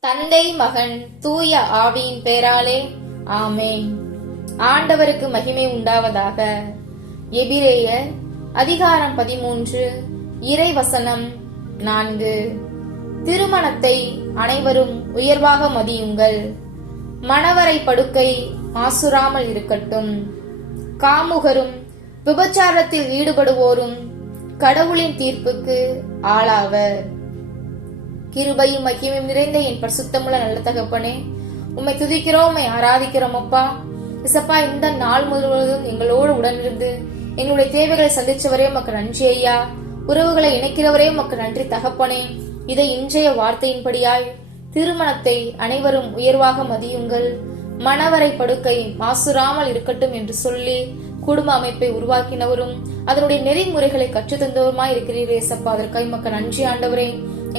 தந்தை மகன் தூய ஆவியின் பெயராலே ஆமேன். ஆண்டவருக்கு மகிமை உண்டாவதாக. எபிரேயர் அதிகாரம் பதிமூன்று இறைவசனம் நான்கு. திருமணத்தை அனைவரும் உயர்வாக மதியுங்கள். மணவரை படுக்கை மாசுராமல் இருக்கட்டும். காமுகரும் விபச்சாரத்தில் ஈடுபடுவோரும் கடவுளின் தீர்ப்புக்கு ஆளாவர். கிருபையும் மகிமையும் நிறைந்த என் பரிசுத்தமுள்ள நல்ல தகப்பனே உம்மை துதிக்கிறோம் உம்மை ஆராதிக்கிறோம் அப்பா. இசப்பா இந்த நாள் முழுவதும் எங்களோடு உடனிருந்து எங்களுடைய தேவைகளை சந்திச்சவரே உமக்கு நன்றி ஐயா. உறவுகளை இணைக்கிறவரே உமக்கு நன்றி தகப்பனே. இதை இன்றைய வார்த்தையின்படியாய் திருமணத்தை அனைவரும் உயர்வாக மதியுங்கள். மணவரை படுக்கை மாசுராமல் இருக்கட்டும் என்று சொல்லி குடும்ப அமைப்பை உருவாக்கினவரும் அதனுடைய நெறிமுறைகளை கற்றுத்தந்தவருமாய் இருக்கிறீரே சப்பா அதற்காக மக்கள் நன்றி ஆண்டவரே.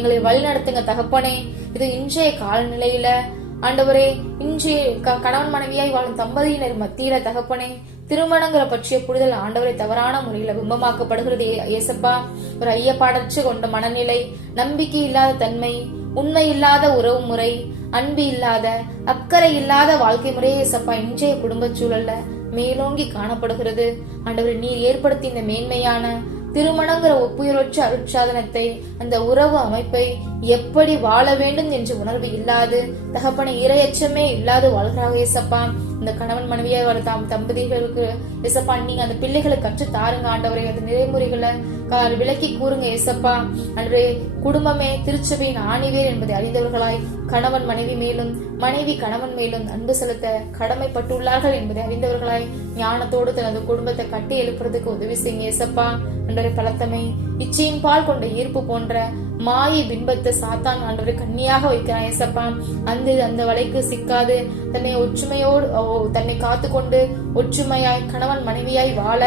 எங்களை வழிநடத்துங்க தகப்பனே. இது இன்றைய காலநிலையில. ஆண்டவரே இன்றைய க- கணவன் மனைவியாய் வாழும் தம்பதியினர் மத்தியில தகப்பனே திருமணங்களை பற்றிய புரிதல் ஆண்டவரை தவறான முறையில பிம்பமாக்கப்படுகிறது. ஏசப்பா ஒரு ஐயப்பாடற்று கொண்ட மனநிலை நம்பிக்கை இல்லாத தன்மை உண்மை இல்லாத உறவு முறை அன்பு இல்லாத அக்கறை இல்லாத வாழ்க்கை முறையே ஏசப்பா இன்றைய குடும்ப சூழல்ல மேலோங்கி காணப்படுகிறது. ஆண்டவர் நீர் ஏற்படுத்தி இந்த மேன்மையான திருமணங்கிற ஒப்புயரொற்ற அருட்சாதனத்தை அந்த உறவு அமைப்பை எப்படி வாழ வேண்டும் என்று உணர்வு இல்லாது தகப்பனை இரையச்சமே இல்லாது வாழ்கிறாக ஏசப்பா இந்த கணவன் மனைவியை வர தாம் தம்பதிகளுக்கு இயேசப்பா நீங்க அந்த பிள்ளைகளை கற்று தாருங்க ஆண்டவரை. அந்த நிறைமுறைகளை விளக்கி கூறுங்க இயேசப்பா. அன்றே குடும்பமே திருச்சபையின் ஆணிவேர் என்பதை அறிந்தவர்களாய் கணவன் மனைவி மேலும் மனைவி கணவன் மேலும் அன்பு செலுத்த கடமைப்பட்டுள்ளார்கள் என்பதை அறிந்தவர்களாய் ஞானத்தோடு தனது குடும்பத்தை கட்டி எழுப்புறதுக்கு உதவி செய்யுங்க இயேசப்பா. அன்றரை பலத்தமை இச்சையின் பால் கொண்ட ஈர்ப்பு போன்ற மாயை பின்பத்தை சாத்தான் ஆண்டவரை கண்ணியாக வைக்கிறான் ஏசப்பா. அந்த அந்த வலைக்கு சிக்காது. தன்னை ஒற்றுமையோடு ஓ, தன்னை காத்துக்கொண்டு ஒற்றுமையாய் கணவன் மனைவியாய் வாழ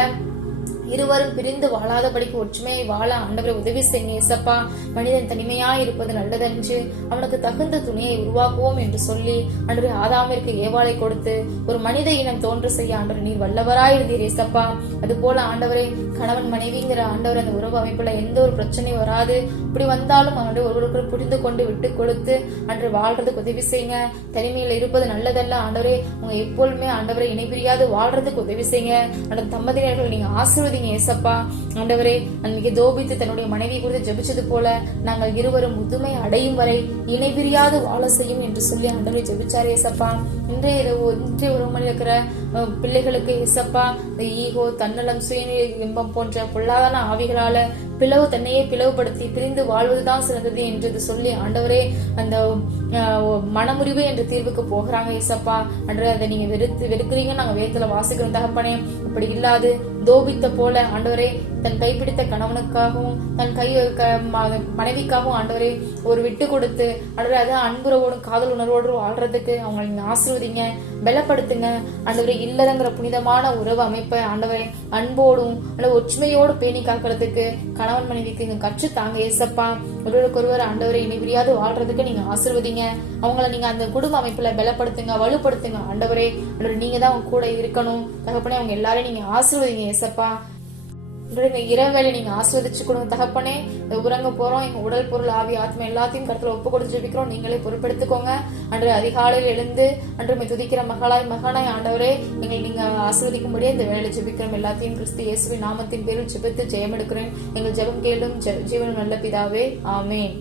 இருவரும் பிரிந்து வாழாதபடிக்கு ஒற்றுமையை வாழ ஆண்டவரை உதவி செய்யுங்க இசப்பா மனிதன் தனிமையா இருப்பது நல்லதென்று. அவனுக்கு தகுந்த துணையை உருவாக்குவோம் என்று சொல்லி அன்று ஆதாமிற்கு ஏவாளை கொடுத்து ஒரு மனித இனம் தோன்று செய்ய ஆண்டவர் நீர் வல்லவராயிருந்தீர் ஏசப்பா. அது போல ஆண்டவரே கணவன் மனைவிங்கிற ஆண்டவர் அந்த உறவு அமைப்புல எந்த ஒரு பிரச்சனையும் வராது. இப்படி வந்தாலும் அவனுடைய ஒருவருக்கு புரிந்து கொண்டு விட்டு கொடுத்து அன்று வாழ்றதுக்கு உதவி செய்யுங்க. தனிமையில் இருப்பது நல்லதல்ல ஆண்டவரே. உங்க எப்பொழுதுமே ஆண்டவரை இணைபிரியாது வாழ்றதுக்கு உதவி செய்யுங்க. அந்த தம்பதியினர்கள் நீங்க ஆசீர்வதிங்க ஏசப்பா ஆண்டவரே அன்னைக்கு தோபித்து தன்னுடைய மனைவி குறித்து ஜெபிச்சது போல நாங்கள் இருவரும் முதுமை அடையும் வரை இணைபிரியாது வாழ செய்யும் என்று சொல்லி ஆண்டவரை ஜெபிச்சார் ஏசப்பா. இன்றைய இரவு இன்றைய உறவுகளில் இருக்கிற பிள்ளைகளுக்கு இசப்பா இந்த ஈகோ தன்னலம் சுயநிலை இன்பம் போன்ற பொல்லாதான ஆவிகளால பிளவு தன்னையே பிளவுபடுத்தி பிரிந்து வாழ்வதுதான் சிறந்தது என்று சொல்லி ஆண்டவரே அந்த மனமுறிவு என்ற தீர்வுக்கு போகிறாங்க இசப்பா அன்று அதை நீங்க வெறுத்து வெறுக்கிறீங்க நாங்க வேத்துல வாசிக்கிறோம் தகப்பனே. அப்படி இல்லாது தோபித்த போல ஆண்டவரே தன் கைப்பிடித்த கணவனுக்காகவும் தன் கை க- ம- மனைவிக்காகவும் ஆண்டவரே ஒரு விட்டு கொடுத்து ஆண்டவரே அது அன்புறவோடும் காதல் உணர்வோடும் வாழ்றதுக்கு அவங்களை நீங்க ஆசீர்வதிங்க பலப்படுத்துங்க. ஆண்டவரே இல்லறங்கிற புனிதமான உறவு அமைப்பை ஆண்டவரே அன்போடும் அல்ல ஒற்றுமையோடு பேணி காக்கிறதுக்கு கணவன் மனைவிக்கு இங்க கற்று தாங்க ஏசப்பா ஒருவருக்கு ஒருவர் ஆண்டவரை இணைபிரியாது வாழ்றதுக்கு நீங்க ஆசீர்வதிங்க. அவங்கள நீங்க அந்த குடும்ப அமைப்புல பலப்படுத்துங்க வலுப்படுத்துங்க. ஆண்டவரே ஆண்டவரே நீங்க தான் அவங்க கூட இருக்கணும். தகப்பனே அவங்க எல்லாரையும் நீங்க ஆசீர்வதிங்க ஏசப்பா இந்த இரவேளை நீங்க ஆஸ்வதிச்சு கொடுங்க. தகப்பனே இந்த உறங்க போறோம். எங்க உடல் பொருள் ஆவி ஆத்மா எல்லாத்தையும் கருத்துல ஒப்பு கொடுத்து ஜெபிக்கிறோம். நீங்களே பொறுப்பெடுத்துக்கோங்க அன்று அதிகாலையில் எழுந்து அன்று மே துதிக்கிற மகளாய் மகனாய் ஆண்டவரே எங்களை நீங்க ஆசீர்வதிக்கும்படியே இந்த வேலை ஜெபிக்கிறோம். எல்லாத்தையும் கிறிஸ்து இயேசுவின் நாமத்தின் பேரில் ஜெபித்து ஜெயம் எடுக்கிறேன் எங்கள் ஜெபம் கேளும் ஜீவனும் நல்ல பிதாவே. ஆமேன்.